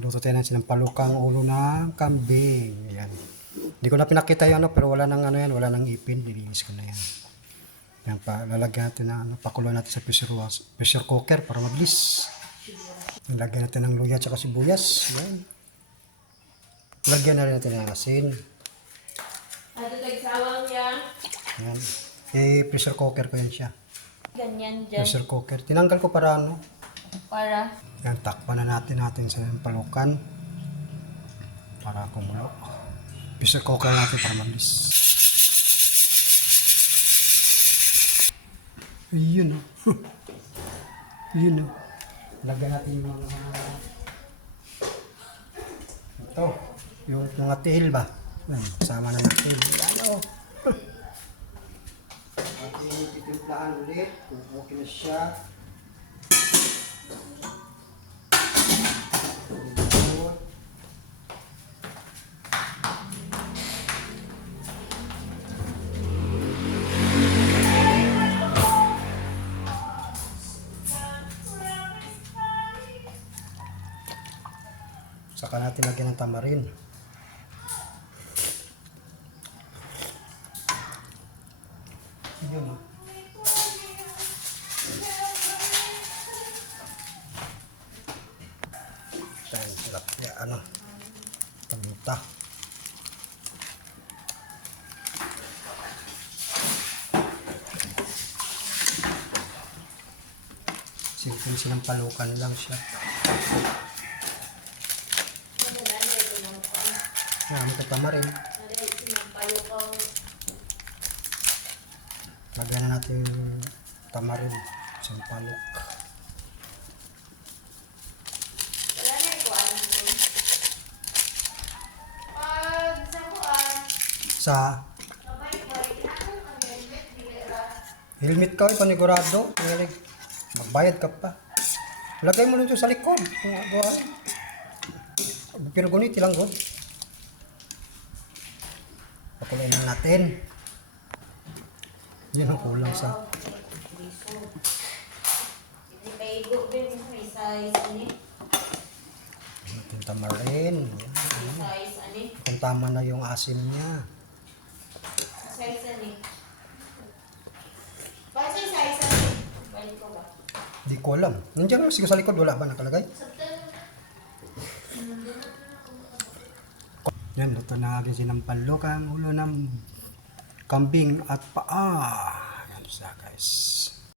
Luto tayo ng sinampalukang ulo ng kambing. Ayan. Hindi ko na pinakita yung ano, pero wala nang ano yan, wala nang ipin. Nilinis ko na yan. Yan pa, lalagyan natin na ano, pakulo natin sa pressure cooker para mabilis. Lagyan natin ng luya at sibuyas. Yan. Lagyan na rin natin ng asin. Ano tagsawang yan? Yan. Pressure cooker ko yan siya. Ganyan dyan. Pressure cooker. Tinanggal ko para ano. Para? Yan, takpan na natin sa palukan. Para kumulo. Pressure cooker natin para mabilis. Ayun o. Ayun o. Lagyan natin yung mga ito. Yung mga tihil ba? Yan, kasama na natin. Yan o. Ating titimplahan ulit. Kung okay na siya. Saka natin lagyan ng tamarin. Yun o. Ayan, sarap ya, ano. Paminta. Simple silang palukan lang siya. Yan, may tamarin. Lagyan na natin yung tamarin. Sampalok. Sa helmet ka, panigurado. Magbayad ka pa. Lagay mo nito sa likod. Pero gunit lang god. Pakulain lang natin. Yan ang kulang sa natin tamarin. Kung tama na yung asim niya. Di ko alam. Nandiyan mo siguro sa likod. Wala ba nakalagay? Yan, luto na natin sinampalok ang ulo ng kambing at paa. Yan siya guys.